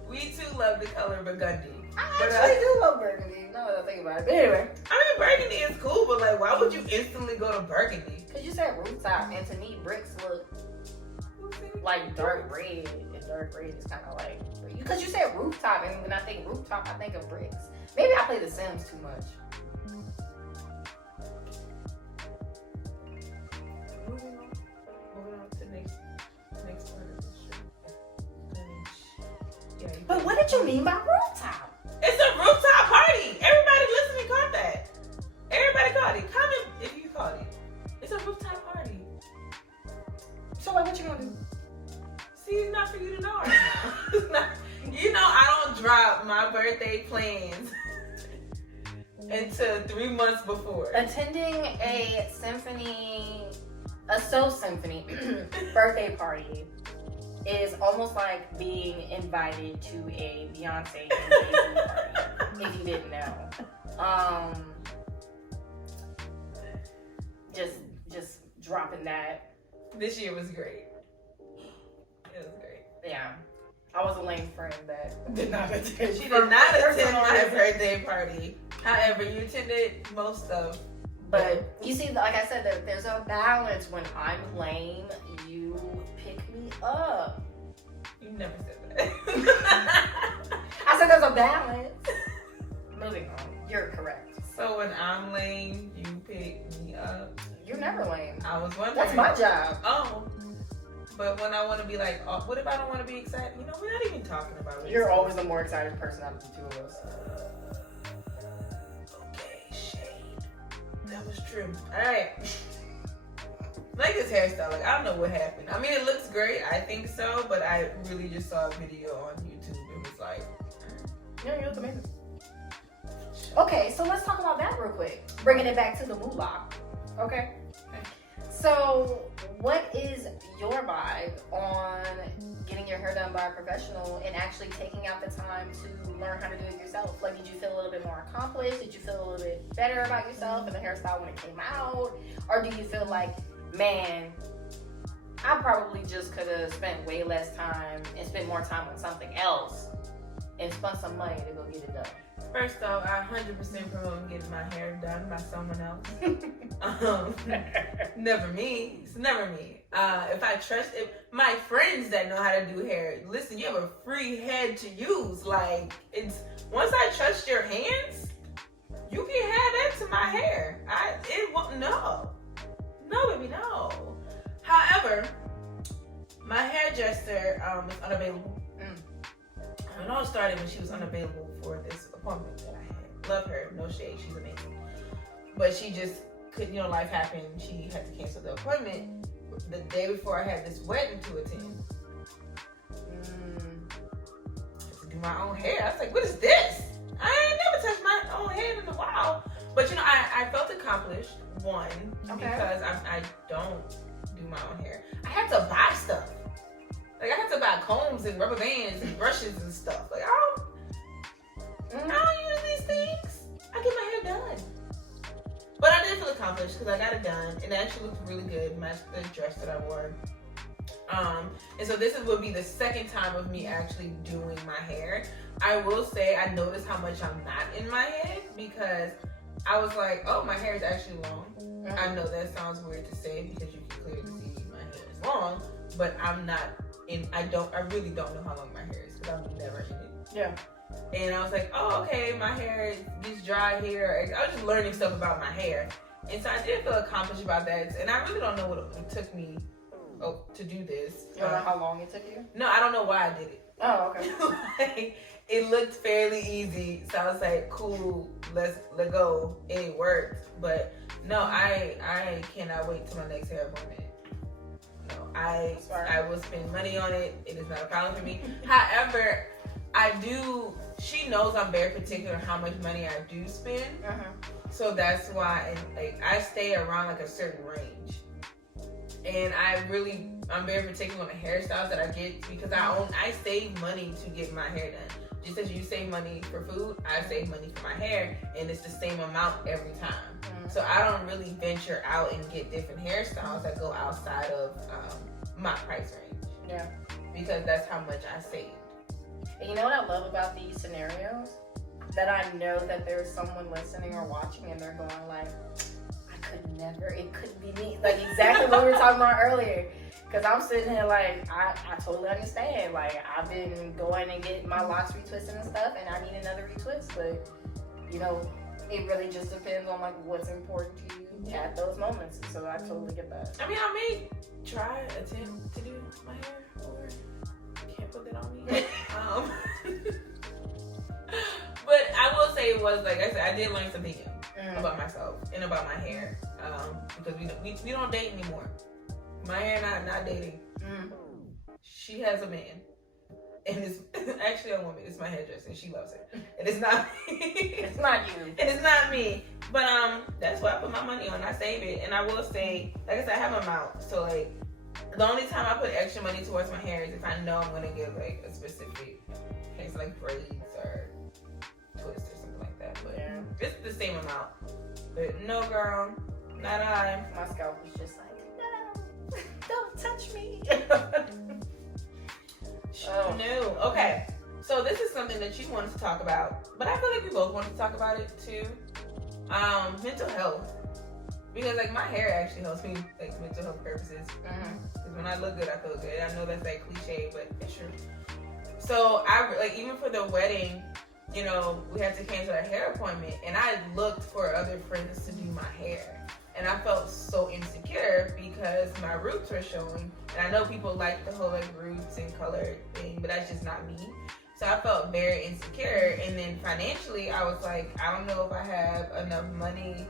We too love the color burgundy. I actually do love burgundy, now that I think about it. But anyway. I mean, burgundy is cool, but like, why would you instantly go to burgundy? Because you said rooftop, and to me, bricks look like dark red. And dark red is kind of like, because you said rooftop, and when I think rooftop, I think of bricks. Maybe I play The Sims too much. Moving on to the next part of the show. Yeah, But what did you mean by rooftop? It's a rooftop party. Everybody listening caught that. Everybody caught it. Comment if you caught it. It's a rooftop party. So like, what you gonna do? See, it's not for you to know right now. It's not. You know, I don't drop my birthday plans until 3 months before. Attending a soul symphony birthday party is almost like being invited to a Beyonce engagement party, if you didn't know. Just dropping that. This year was great. It was great. Yeah. I was a lame friend that did not attend. She did not attend my birthday party. However, you attended most of. But you see, like I said, there's a balance. When I'm lame, you pick me up. You never said that. I said there's a balance. Moving on. You're correct. So when I'm lame, you pick me up. You're never lame. I was wondering. That's my job. Oh. But when I want to be like, oh, what if I don't want to be excited? You know, we're not even talking about it. You're always the more excited person out of the two of us. Okay, shade. That was true. All right. Like this hairstyle, like I don't know what happened. I mean, it looks great. I think so, but I really just saw a video on YouTube and was like, yeah, you look amazing. Okay, so let's talk about that real quick. Bringing it back to the moolah. Okay. So, what is your vibe on getting your hair done by a professional and actually taking out the time to learn how to do it yourself? Like, did you feel a little bit more accomplished? Did you feel a little bit better about yourself and the hairstyle when it came out? Or do you feel like, man, I probably just could have spent way less time and spent more time on something else and spent some money to go get it done? first off, I 100% promote getting my hair done by someone else. Never me. It's never me. If I trust my friends that know how to do hair, listen, you have a free head to use. Like, it's once I trust your hands, you can have that to my hair. It won't. No, baby, no. However, my hairdresser is unavailable. It all started when she was unavailable for this appointment that I had. Love her, no shade, she's amazing. But she just couldn't, life happened. She had to cancel the appointment the day before I had this wedding to attend. To do my own hair. I was like, what is this? I ain't never touched my own hair in a while. But I felt accomplished, one, because I don't do my own hair. I had to buy stuff. Like, I had to buy combs and rubber bands and brushes and stuff. Like, I don't use these things. I get my hair done. But I did feel accomplished because I got it done. And it actually looked really good, matched the dress that I wore. And so this would be the second time of me actually doing my hair. I will say I noticed how much I'm not in my head because I was like, oh, my hair is actually long. I know that sounds weird to say because you can clearly see my hair is long, but I'm not and I really don't know how long my hair is because I've never in it. Yeah. And I was like, oh, okay, my hair gets dry here. I was just learning stuff about my hair. And so I did feel accomplished about that. And I really don't know what it took me to do this. You don't know how long it took you? No, I don't know why I did it. Oh, okay. Like, it looked fairly easy. So I was like, cool, let's go. And it worked. But no, I cannot wait till my next hair appointment. No, I will spend money on it. It is not a problem for me. However, she knows I'm very particular how much money I do spend. So that's why I stay around like a certain range. And I'm very particular on the hairstyles that I get because I save money to get my hair done. Just as you save money for food, I save money for my hair, and it's the same amount every time. So I don't really venture out and get different hairstyles that go outside of my price range. Yeah. Because that's how much I save. And you know what I love about these scenarios? That I know that there's someone listening or watching and they're going like, I could never, it couldn't be me. Like exactly what we were talking about earlier. Because I'm sitting here like, I totally understand. Like I've been going and getting my locks retwisted and stuff and I need another retwist. But, you know, it really just depends on like what's important to you at those moments. So I totally get that. I mean, I may attempt to do my hair or can't put that on me. But I will say it was, like I said, I did learn something new about myself and about my hair. Because we don't date anymore. My hair not dating. She has a man. And it's actually a woman. It's my hairdresser and she loves it. And it's not me. It's not you. And it's not me. But that's what I put my money on. I save it. And I will say, like I said, I have an amount. So like the only time I put extra money towards my hair is if I know I'm gonna get like a specific case like braids or twist or something like that. But yeah, it's the same amount. But no, girl, not I. My scalp was just like, no, don't touch me. Oh no. Okay. So this is something that you wanted to talk about, but I feel like we both wanted to talk about it too. Mental health. Because like my hair actually helps me like mental health purposes. Because when I look good, I feel good. I know that's like cliche, but it's true. So I like even for the wedding, you know, we had to cancel our hair appointment, and I looked for other friends to do my hair, and I felt so insecure because my roots were showing, and I know people like the whole like roots and color thing, but that's just not me. So I felt very insecure, and then financially, I was like, I don't know if I have enough money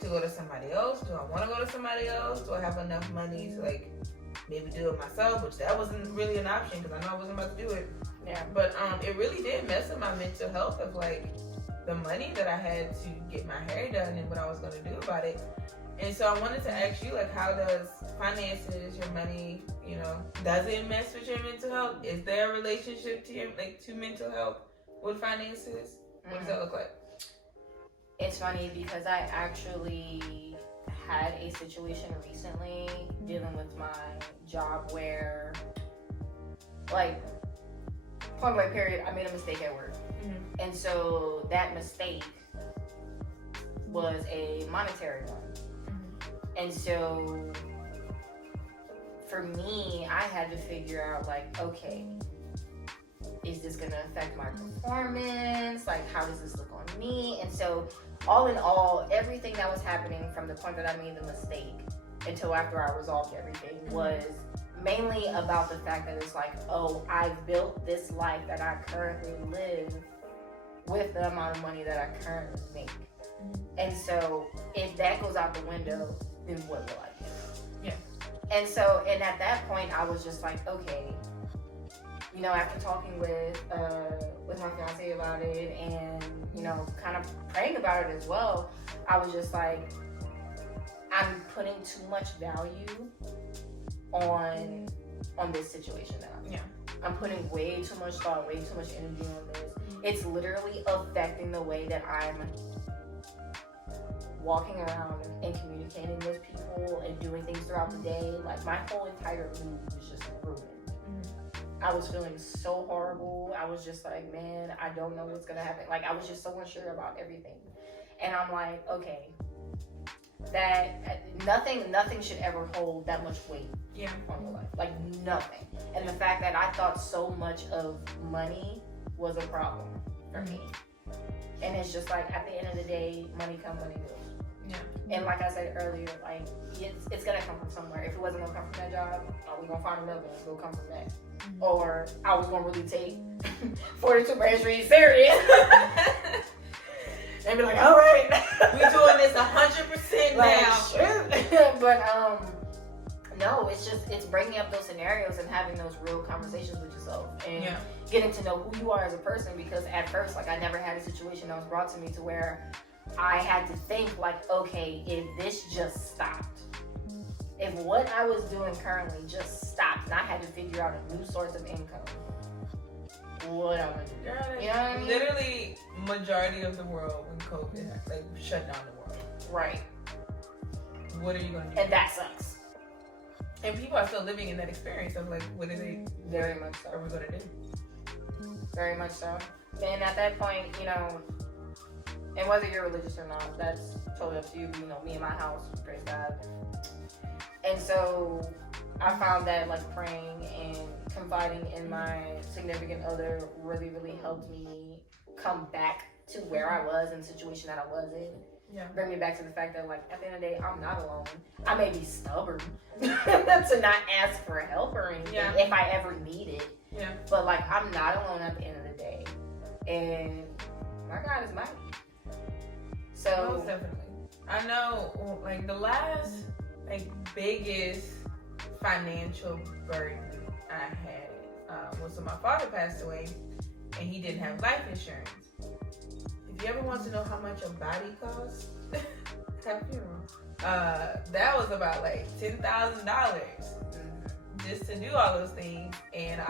to go to somebody else. Do I want to go to somebody else? Do I have enough money to like maybe do it myself? Which that wasn't really an option because I know I wasn't about to do it. Yeah. But it really did mess with my mental health of like the money that I had to get my hair done and what I was going to do about it. And so I wanted to ask you, like, how does finances, your money, you know, does it mess with your mental health? Is there a relationship to your to mental health with finances? What does that look like? It's funny because I actually had a situation recently dealing with my job where, like, point blank period, I made a mistake at work. And so that mistake was a monetary one. And so for me, I had to figure out like, okay, is this gonna affect my performance? Like, how does this look on me? And so all in all, everything that was happening from the point that I made the mistake until after I resolved everything was mainly about the fact that it's like, oh, I built this life that I currently live with the amount of money that I currently make. And so if that goes out the window, then what will I do? Yeah. And so, and at that point, I was just like, okay, you know, after talking with my fiance about it and, you know, kind of praying about it as well, I was just like, I'm putting too much value on this situation that I'm in. Yeah. I'm putting way too much thought, way too much energy on this. It's literally affecting the way that I'm walking around and communicating with people and doing things throughout the day. Like, my whole entire mood was just ruined. I was feeling so horrible. I was just like, man, I don't know what's gonna happen. Like, I was just so unsure about everything. And I'm like, okay, that nothing should ever hold that much weight on your life. Like nothing. And the fact that I thought so much of money was a problem for me. And it's just like, at the end of the day, money comes, money goes. Yeah. And like I said earlier, like it's gonna come from somewhere. If it wasn't gonna come from that job, I was gonna find another one. It's gonna come from that. Or I was gonna really take 42 Main Street serious. And be like, all right, we're doing this 100% now. Sure. But no, it's bringing up those scenarios and having those real conversations with yourself and getting to know who you are as a person. Because at first, like, I never had a situation that was brought to me to where I had to think like, okay, if this just stopped, if what I was doing currently just stopped, and I had to figure out a new source of income, what am I gonna do? Girl, you know what I mean? Literally, majority of the world when COVID like shut down the world. Right. What are you gonna do? And that sucks. And people are still living in that experience of like, what are they? Very much so. Are we gonna do? Very much so. And at that point, you know, and whether you're religious or not, that's totally up to you. You know, me and my house, praise God. And so I found that like praying and confiding in my significant other really, really helped me come back to where I was in the situation that I was in. Yeah. Bring me back to the fact that like at the end of the day, I'm not alone. I may be stubborn to not ask for help or anything if I ever need it. Yeah. But like I'm not alone at the end of the day. And my God is mighty. So most definitely. I know like the last like biggest financial burden I had was when my father passed away and he didn't have life insurance. If you ever want to know how much a body costs, have a funeral. That was about like $10,000 just to do all those things. And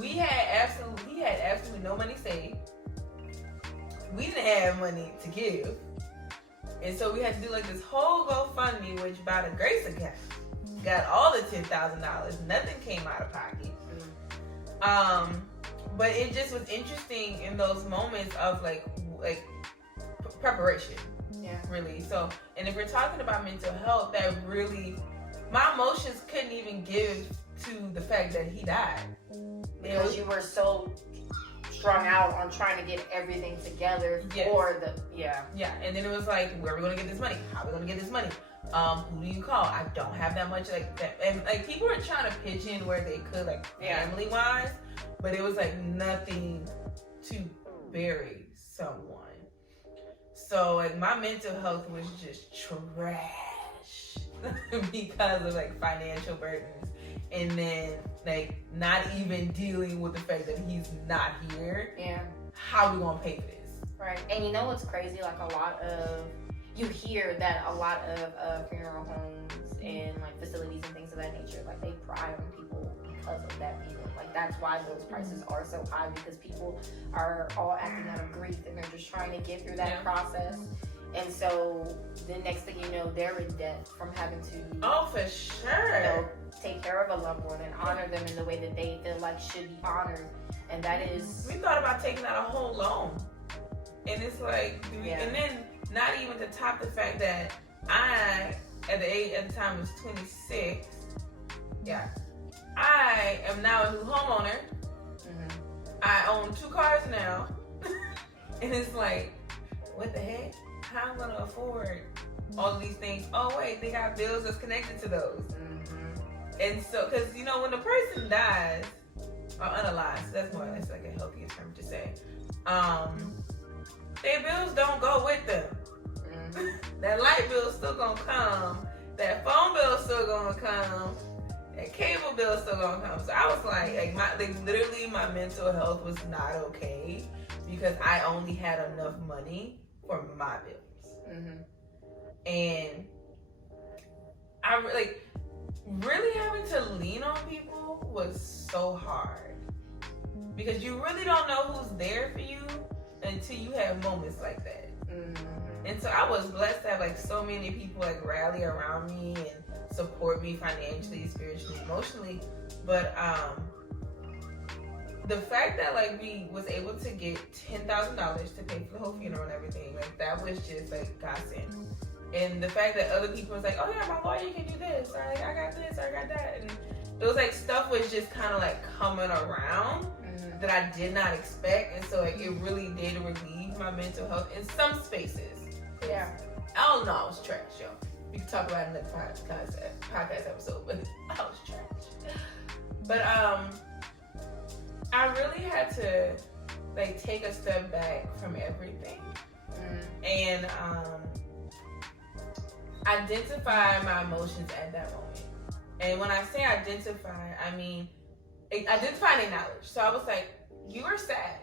he had absolutely no money saved. We didn't have money to give. And so we had to do like this whole GoFundMe, which by the grace of God, got all the $10,000. Nothing came out of pocket. But it just was interesting in those moments of like preparation. Yeah. Really. So, and if we're talking about mental health, that really, my emotions couldn't even give to the fact that he died. Because you were so strung out on trying to get everything together for the Yeah, and then it was like, where are we gonna get this money? How are we gonna get this money? Who do you call? I don't have that much like that. And like people were trying to pitch in where they could, like family wise, but it was like nothing to bury someone. So like my mental health was just trash because of like financial burdens. And then, like, not even dealing with the fact that he's not here. Yeah. How we gonna pay for this? Right. And you know what's crazy? Like, you hear that a lot of funeral homes and, like, facilities and things of that nature, like, they pry on people because of that reason. Like, that's why those prices are so high, because people are all acting out of grief and they're just trying to get through that process. And so the next thing you know, they're in debt from having to for sure take care of a loved one and honor them in the way that they feel like should be honored. And that is, we thought about taking out a whole loan, and it's like, and then not even to top the fact that I at the time was 26. I am now a new homeowner. I own 2 cars now. And it's like, what the heck? How am I gonna afford all of these things? Oh wait, they got bills that's connected to those. And so, because you know, when a person dies or unalived, that's like a healthier term to say. Their bills don't go with them. That light bill's still gonna come. That phone bill's still gonna come. That cable bill's still gonna come. So I was literally my mental health was not okay because I only had enough money for my bills. And I really having to lean on people was so hard because you really don't know who's there for you until you have moments like that. And so I was blessed to have like so many people like rally around me and support me financially, spiritually, emotionally. But the fact that like we was able to get $10,000 to pay for the whole funeral and everything, like that was just like godsend. And the fact that other people was like, oh yeah, my lawyer can do this. I got this, I got that. And it was like stuff was just kind of like coming around that I did not expect. And so like it really did relieve my mental health in some spaces. Yeah. I don't know, I was trash, yo. We can talk about it in the podcast episode, but I was trash. But I really had to like take a step back from everything and identify my emotions at that moment. And when I say identify, I mean identify and acknowledge. So I was like, you are sad.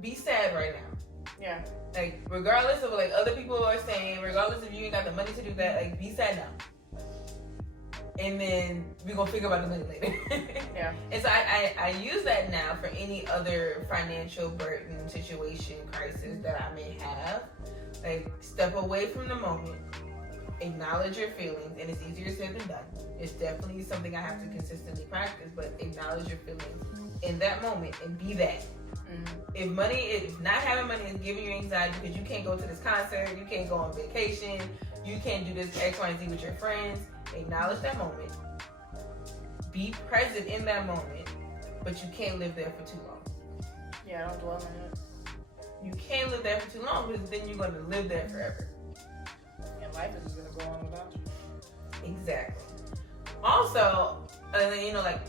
Be sad right now. Yeah. Like, regardless of what like other people are saying, regardless if you ain't got the money to do that, like, be sad now. And then we're gonna figure out the money later. Yeah. And so I use that now for any other financial burden, situation, crisis that I may have. Like, step away from the moment, acknowledge your feelings, and it's easier said than done. It's definitely something I have to consistently practice, but acknowledge your feelings in that moment and be that. If not having money is giving you anxiety because you can't go to this concert, you can't go on vacation, you can't do this X, Y, and Z with your friends, acknowledge that moment. Be present in that moment, but you can't live there for too long. Yeah, don't dwell on it. You can't live there for too long because then you're going to live there forever. And life is just going to go on without you. Exactly. Also, like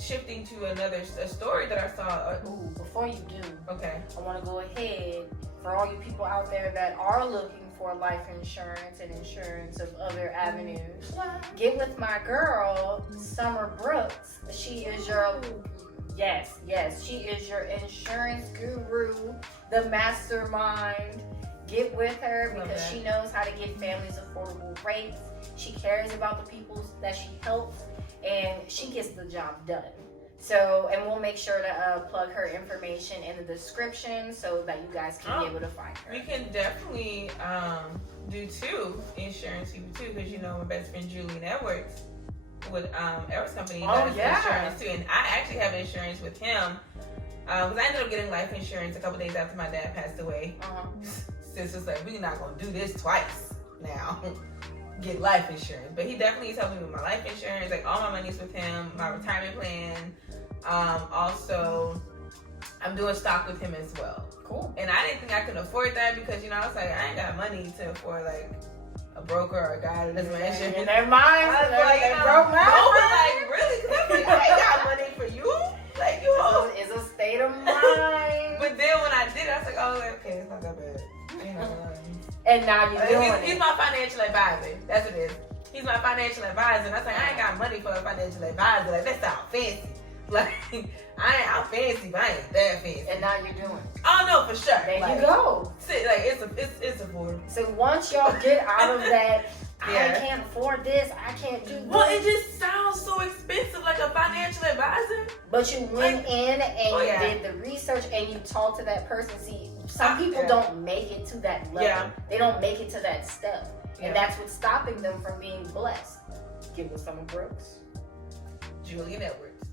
shifting to a story that I saw. Ooh, before you do, okay, I want to go ahead for all you people out there that are looking for life insurance and insurance of other avenues. Get with my girl, Summer Brooks. She is your she is your insurance guru, the mastermind. Get with her because she knows how to give families affordable rates. She cares about the people that she helps, and she gets the job done. So, and we'll make sure to plug her information in the description so that you guys can be able to find her. We can definitely do two insurance people too, because my best friend Julian Edwards with Edwards Company does insurance too, and I actually have insurance with him because I ended up getting life insurance a couple days after my dad passed away. Sis was like, we're not gonna do this twice now. Get life insurance, but he definitely is helping me with my life insurance. Like all my money's with him, my retirement plan. Also, I'm doing stock with him as well. Cool. And I didn't think I could afford that because I was like, I ain't got money to afford like a broker or a guy that does my insurance. And their minds, I was like, broke my like really? Because I'm like, I ain't got money for you. Like you know, it's a state of mind. But then when I did, I was like, oh, okay, it's not that bad. And now you're doing he's my financial advisor. That's what it is. He's my financial advisor. And I was like, I ain't got money for a financial advisor. Like, that sounds fancy. Like, I'm fancy, but I ain't that fancy. And now you're doing it. Oh, no, for sure. There you go. It's affordable. So once y'all get out of that, I can't afford this, I can't do this. Well, it just sounds so expensive, like a financial advisor. But you went in and you did the research and you talked to that person. See, some people don't make it to that level. Yeah. They don't make it to that step. And that's what's stopping them from being blessed. Get with Summer Brooks. Julian Edwards.